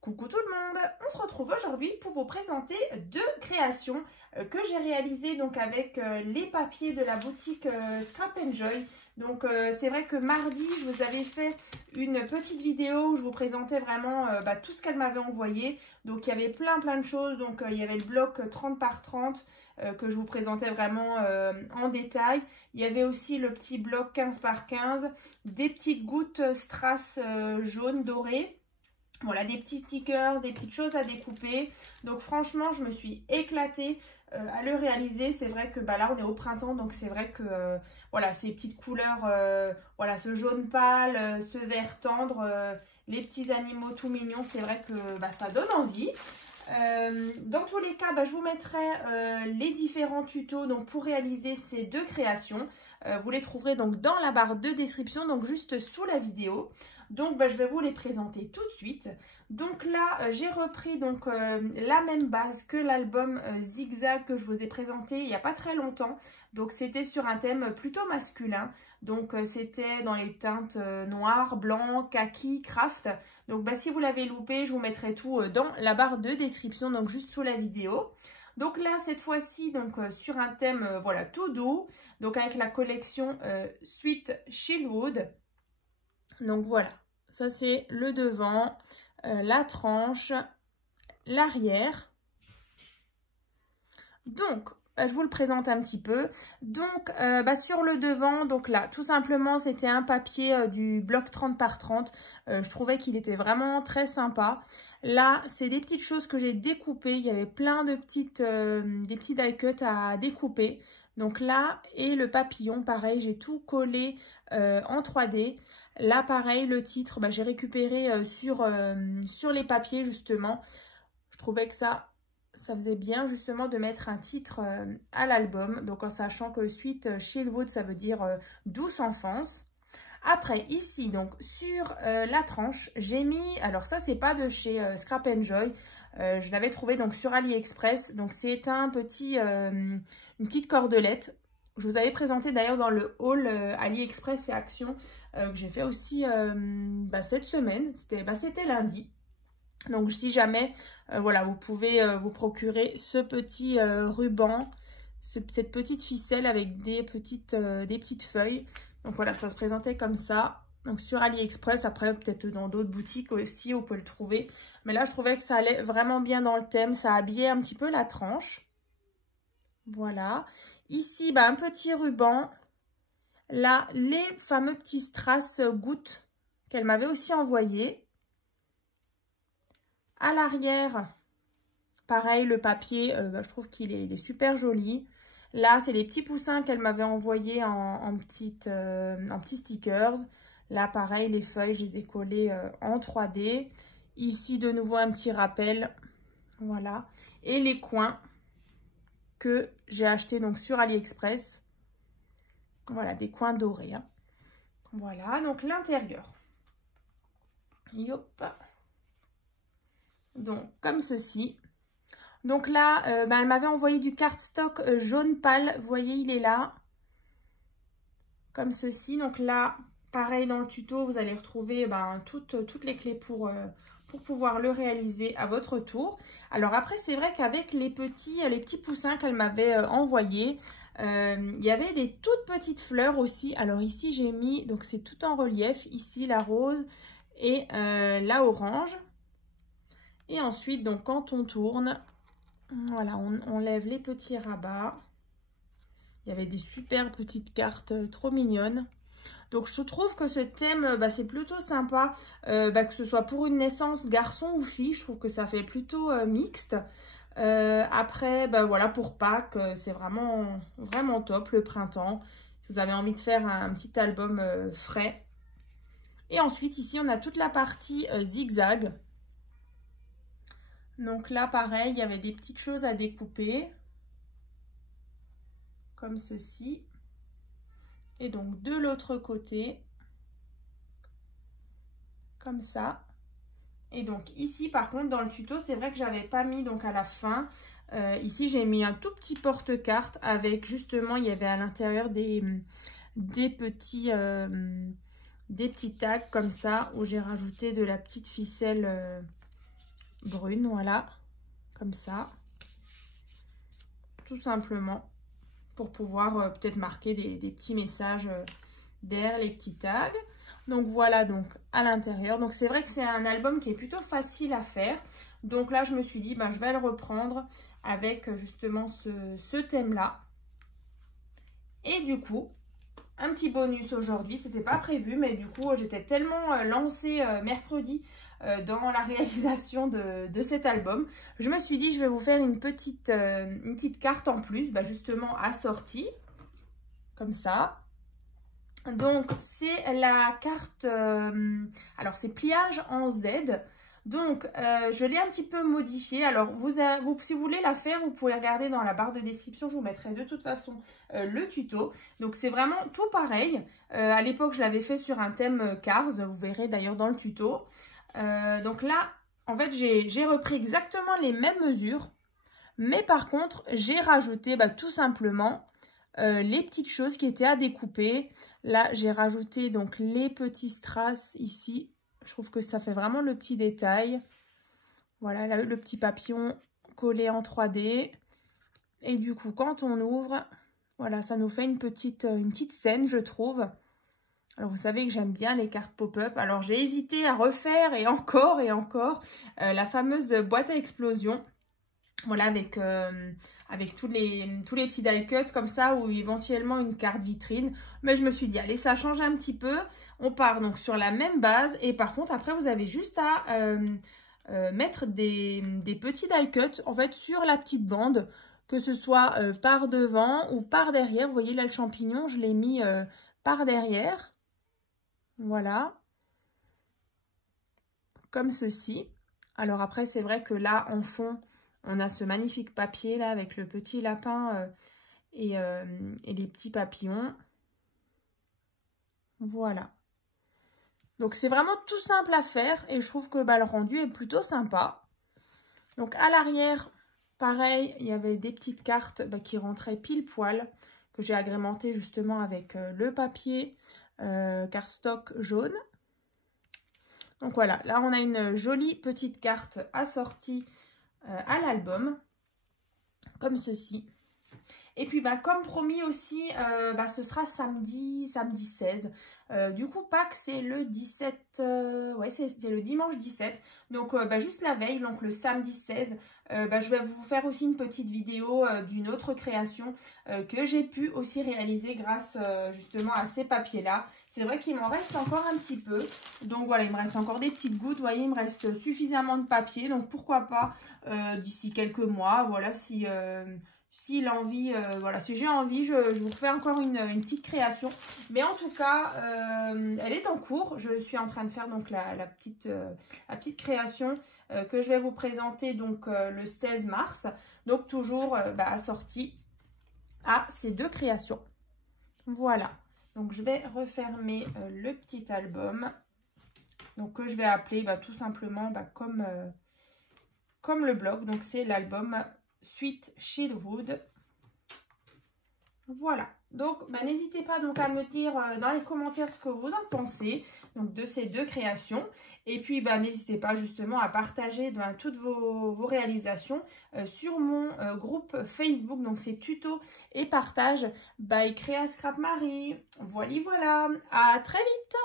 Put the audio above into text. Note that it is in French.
Coucou tout le monde, on se retrouve aujourd'hui pour vous présenter deux créations que j'ai réalisées donc avec les papiers de la boutique Scrap Joy. Donc c'est vrai que mardi je vous avais fait une petite vidéo où je vous présentais vraiment tout ce qu'elle m'avait envoyé. Donc il y avait plein de choses, donc il y avait le bloc 30 par 30 que je vous présentais vraiment en détail. Il y avait aussi le petit bloc 15 par 15, des petites gouttes strass jaunes dorées. Voilà, des petits stickers, des petites choses à découper. Donc franchement, je me suis éclatée à le réaliser. C'est vrai que là, on est au printemps, donc c'est vrai que voilà, ces petites couleurs, voilà, ce jaune pâle, ce vert tendre, les petits animaux tout mignons, c'est vrai que ça donne envie. Dans tous les cas, je vous mettrai les différents tutos donc, pour réaliser ces deux créations. Vous les trouverez donc dans la barre de description, donc juste sous la vidéo. Donc je vais vous les présenter tout de suite. Donc là, j'ai repris donc la même base que l'album Zigzag que je vous ai présenté il n'y a pas très longtemps. Donc c'était sur un thème plutôt masculin. Donc c'était dans les teintes noir, blanc, kaki, craft. Donc si vous l'avez loupé, je vous mettrai tout dans la barre de description, donc juste sous la vidéo. Donc là, cette fois-ci, donc sur un thème voilà tout doux, donc avec la collection Sweet Chillwood. Donc voilà, ça c'est le devant, la tranche, l'arrière. Donc je vous le présente un petit peu. Donc sur le devant, donc là tout simplement c'était un papier du bloc 30 par 30. Je trouvais qu'il était vraiment très sympa. Là c'est des petites choses que j'ai découpées. Il y avait plein de petites des petits die cuts à découper. Donc là et le papillon pareil, j'ai tout collé en 3D. Là pareil, le titre j'ai récupéré sur les papiers justement. Je trouvais que ça faisait bien justement de mettre un titre à l'album, donc en sachant que Sweet Chillwood ça veut dire douce enfance. Après ici donc sur la tranche j'ai mis, alors ça c'est pas de chez Scrap Joy, je l'avais trouvé donc sur AliExpress, donc c'est un petit une petite cordelette. Je vous avais présenté d'ailleurs dans le haul AliExpress et Action que j'ai fait aussi cette semaine, c'était lundi. Donc si jamais voilà, vous pouvez vous procurer ce petit ruban, cette petite ficelle avec des petites feuilles. Donc voilà, ça se présentait comme ça. Donc sur AliExpress, après peut-être dans d'autres boutiques aussi, vous pouvez le trouver. Mais là, je trouvais que ça allait vraiment bien dans le thème. Ça habillait un petit peu la tranche. Voilà. Ici, un petit ruban. Là, les fameux petits strass gouttes qu'elle m'avait aussi envoyés. À l'arrière, pareil, le papier, je trouve qu'il est super joli. Là, c'est les petits poussins qu'elle m'avait envoyés en petits stickers. Là, pareil, les feuilles, je les ai collées en 3D. Ici, de nouveau, un petit rappel. Voilà. Et les coins que j'ai achetés donc sur AliExpress. Voilà, des coins dorés. Hein. Voilà, donc l'intérieur. Yop. Donc, comme ceci. Donc là, elle m'avait envoyé du cardstock jaune pâle. Vous voyez, il est là. Comme ceci. Donc là, pareil dans le tuto, vous allez retrouver toutes les clés pour pouvoir le réaliser à votre tour. Alors après, c'est vrai qu'avec les petits poussins qu'elle m'avait envoyés, il y avait des toutes petites fleurs aussi. Alors ici, j'ai mis, donc c'est tout en relief. Ici, la rose et la orange. Et ensuite, donc quand on tourne, voilà, on lève les petits rabats. Il y avait des super petites cartes trop mignonnes. Donc je trouve que ce thème, c'est plutôt sympa, que ce soit pour une naissance garçon ou fille. Je trouve que ça fait plutôt mixte. Après, voilà, pour Pâques, c'est vraiment top, le printemps. Si vous avez envie de faire un petit album frais. Et ensuite, ici, on a toute la partie zigzag. Donc là, pareil, il y avait des petites choses à découper. Comme ceci. Et donc, de l'autre côté, comme ça. Et donc, ici, par contre, dans le tuto, c'est vrai que j'avais pas mis donc à la fin. Ici, j'ai mis un tout petit porte-carte avec, justement, il y avait à l'intérieur des petits tags comme ça, où j'ai rajouté de la petite ficelle brune, voilà, comme ça. Tout simplement, pour pouvoir peut-être marquer des petits messages derrière les petits tags. Donc voilà, donc à l'intérieur. Donc c'est vrai que c'est un album qui est plutôt facile à faire. Donc là, je me suis dit, ben, je vais le reprendre avec justement ce thème-là. Et du coup, un petit bonus aujourd'hui, c'était pas prévu, mais du coup, j'étais tellement lancée mercredi dans la réalisation de cet album. Je me suis dit, je vais vous faire une petite carte en plus, bah, justement assortie, comme ça. Donc, c'est la carte, alors c'est pliage en Z. Donc, je l'ai un petit peu modifiée. Alors, si vous voulez la faire, vous pouvez regarder dans la barre de description. Je vous mettrai de toute façon le tuto. Donc, c'est vraiment tout pareil. À l'époque, je l'avais fait sur un thème Cars. Vous verrez d'ailleurs dans le tuto. Donc là, en fait, j'ai repris exactement les mêmes mesures. Mais par contre, j'ai rajouté tout simplement les petites choses qui étaient à découper. Là, j'ai rajouté donc les petits strass ici. Je trouve que ça fait vraiment le petit détail. Voilà, là, le petit papillon collé en 3D. Et du coup, quand on ouvre, voilà, ça nous fait une petite scène, je trouve. Alors, vous savez que j'aime bien les cartes pop-up. Alors, j'ai hésité à refaire et encore la fameuse boîte à explosion. Voilà, avec tous les petits die cuts comme ça ou éventuellement une carte vitrine. Mais je me suis dit, allez, ça change un petit peu. On part donc sur la même base. Et par contre, après, vous avez juste à mettre des petits die cuts en fait sur la petite bande. Que ce soit par devant ou par derrière. Vous voyez là, le champignon, je l'ai mis par derrière. Voilà. Comme ceci. Alors après, c'est vrai que là, en fond, on a ce magnifique papier là avec le petit lapin et les petits papillons. Voilà. Donc c'est vraiment tout simple à faire et je trouve que le rendu est plutôt sympa. Donc à l'arrière, pareil, il y avait des petites cartes qui rentraient pile poil que j'ai agrémentées justement avec le papier cardstock jaune. Donc voilà, là on a une jolie petite carte assortie à l'album, comme ceci. Et puis comme promis aussi, ce sera samedi 16. Du coup Pâques c'est le 17, ouais c'est le dimanche 17. Donc juste la veille, donc le samedi 16, je vais vous faire aussi une petite vidéo d'une autre création que j'ai pu aussi réaliser grâce justement à ces papiers là. C'est vrai qu'il m'en reste encore un petit peu. Donc voilà, il me reste encore des petites gouttes. Vous voyez, il me reste suffisamment de papier. Donc pourquoi pas d'ici quelques mois, voilà, si l'envie, voilà, si j'ai envie, je vous refais encore une petite création. Mais en tout cas, elle est en cours. Je suis en train de faire donc la petite création que je vais vous présenter donc le 16 mars. Donc toujours assortie à ces deux créations. Voilà. Donc je vais refermer le petit album. Donc que je vais appeler tout simplement comme le blog. Donc c'est l'album Sweet Childhood. Voilà. Donc n'hésitez pas donc à me dire dans les commentaires ce que vous en pensez donc de ces deux créations. Et puis n'hésitez pas justement à partager toutes vos réalisations sur mon groupe Facebook. Donc c'est tuto et partage by Créa Scrap Marie. Voilà, à très vite.